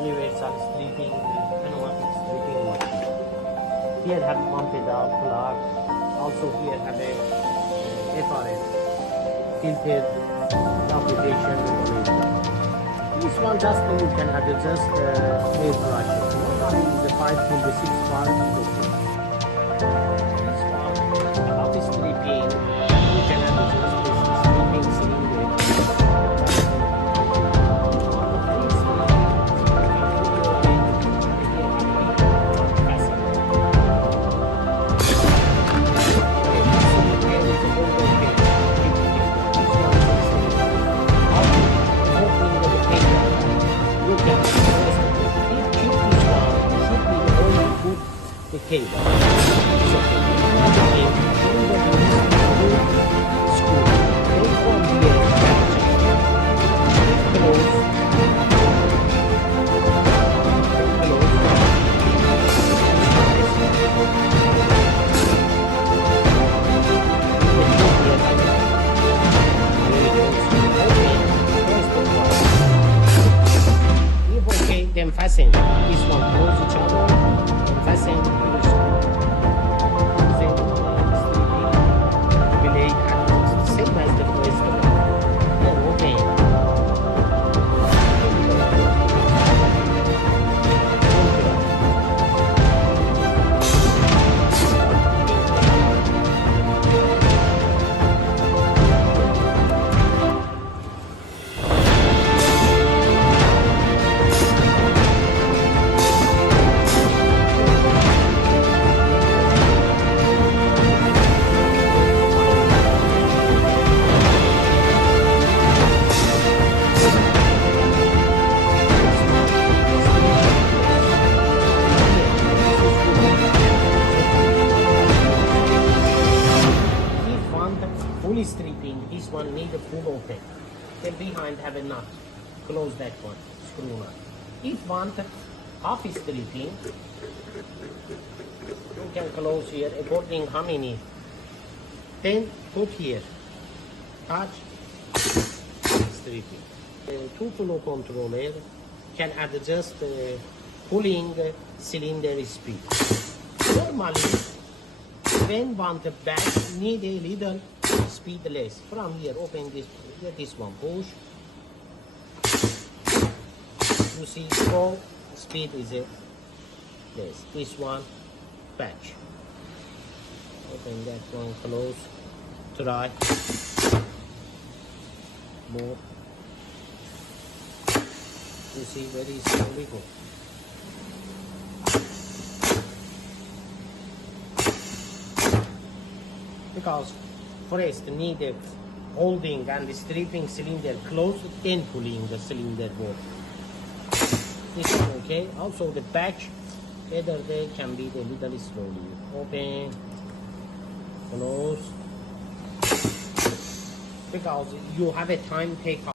universal stripping, pneumatic stripping machine. Here have one pedal, plug. Also here have a FRS, filtered application with the This one just you can adjust air pressure. Normally the 5 to the 6 bar is okay. This one, office stripping, you can adjust this stripping cylinder. The cable. Then fasten this one close each other and fasten same as the first one. Then open. Fully stripping, this one need a full open. Then behind have a nut. Close that one, screw nut. If want half stripping, you can close here according how many. Then put here, touch, stripping. Two flow controller can adjust pulling cylinder speed. Normally, when want the back need a little speed less. From here, open this one, push. You see, full speed is it less. This one, patch. Open that one, close. Try. More. You see, very slowly go. Because first needed holding and stripping cylinder close, then pulling the cylinder board. This is okay. Also the patch, either they can be a little slowly. Open, close. Because you have a time take off.